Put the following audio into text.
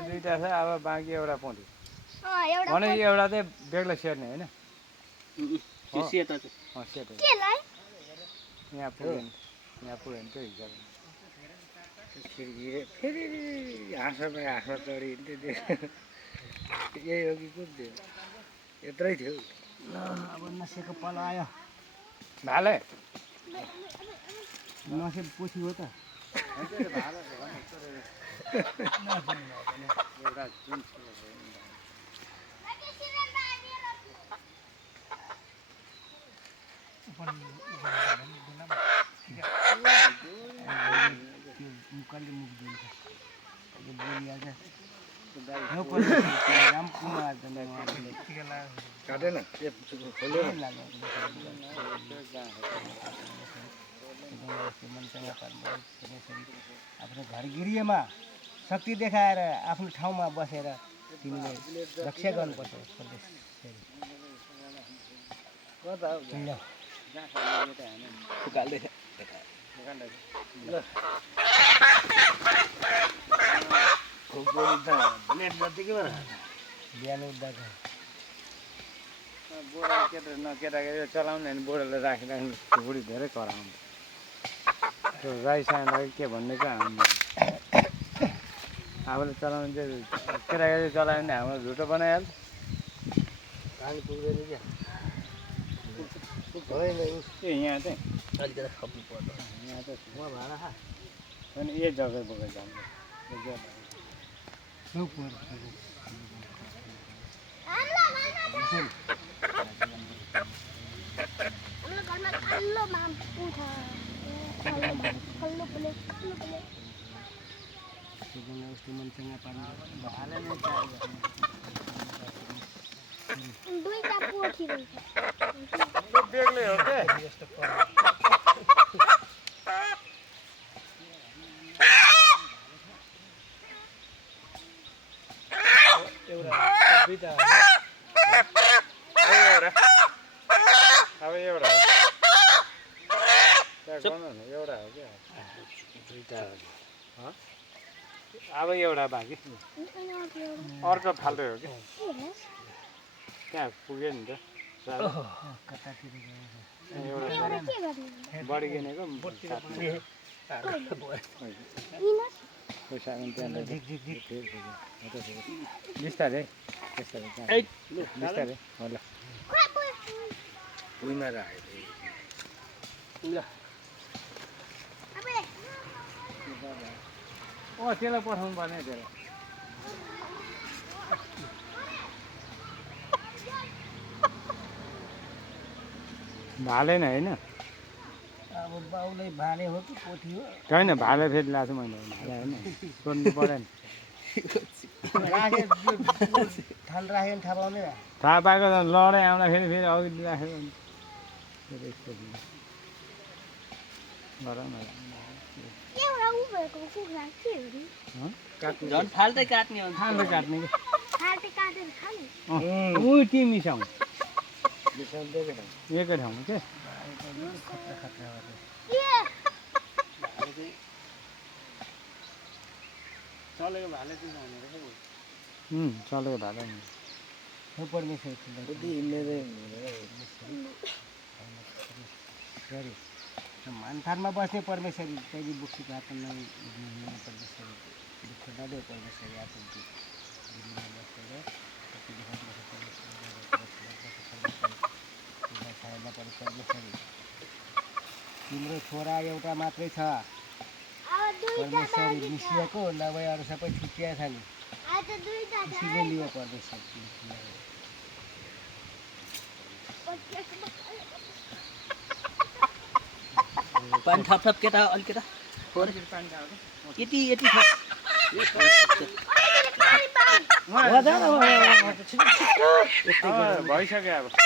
दुईटा छ अब बाँकी एउटा पोथी भने एउटा चाहिँ बेग्लै सेर्ने होइन यहाँ पुग्यो नि त्यो हिसाबले फेरि हाँसो चढी यही हो कि कुन थियो यत्रै थियो अब नसेको पल आयो भाले नसे पोथी हो त मुखले मुख दिन्छ बोलिहाल्छ काटेन खोल्यो आफ्नो घर गृहमा शक्ति देखाएर आफ्नो ठाउँमा बसेर तिमीले रक्षा गर्नुपर्छ बिहान उठ्दा बुढा केटाकेटी चलाउने भने बुढाले राखिराख्नु बुढी धेरै कराउँछ त्यो राई सानलाई के भन्ने क्या आफूले चलाउने चाहिँ केटाकेटी चलायो भने हाम्रो झुटो बनाइहाल्छ पानी पुग्दैन क्या ए यहाँ चाहिँ अलिकति खप्नु पर्छ यहाँ चाहिँ म भाडा खा अनि यही जग्गा बोकेर जान्छ बेग्लै हो के अब एउटा एउटा हो क्या अब एउटा बाँकी अर्को फाल्टो हो कि त्यहाँ पुग्यो नि त बढी किनेको बिस्तारै बिस्तारै होला भुइँमा राखेको त्यसलाई पठाउनु पर्ने त्यसलाई भाले नै होइन अब बाउले भाले हो कि पोथी हो होइन भाले फेरि लाग्छ मैले भाले होइन सोध्नु पऱ्यो नि राखे थाल राख्यो भने थाहा पाउँदैन थाहा पाएको लडाइँ आउँदाखेरि फेरि अघि राखेको गर न झन् फाल्टै काट्ने हो फाल्टो काट्ने ऊ तिमीसँग एकै ठाउँमा के चलेको भाले चलेको भाले परमेश्वर मानथानमा बस्ने परमेश्वरी कहिले बुक्सीको हातमा परमेश्वरी दुःख नदेऊ परमेश्वरी आफू दिल्लीमा बसेर परमेश्वरी तिम्रो छोरा एउटा मात्रै छ परमेश्वरी निस्किएको नभए अरू सबै छुट्टिया छ नि खुसीले लियो परमेश्वर पानी थप थप केटा अलिक केटा यति यति थप भइसक्यो अब भइसक्यो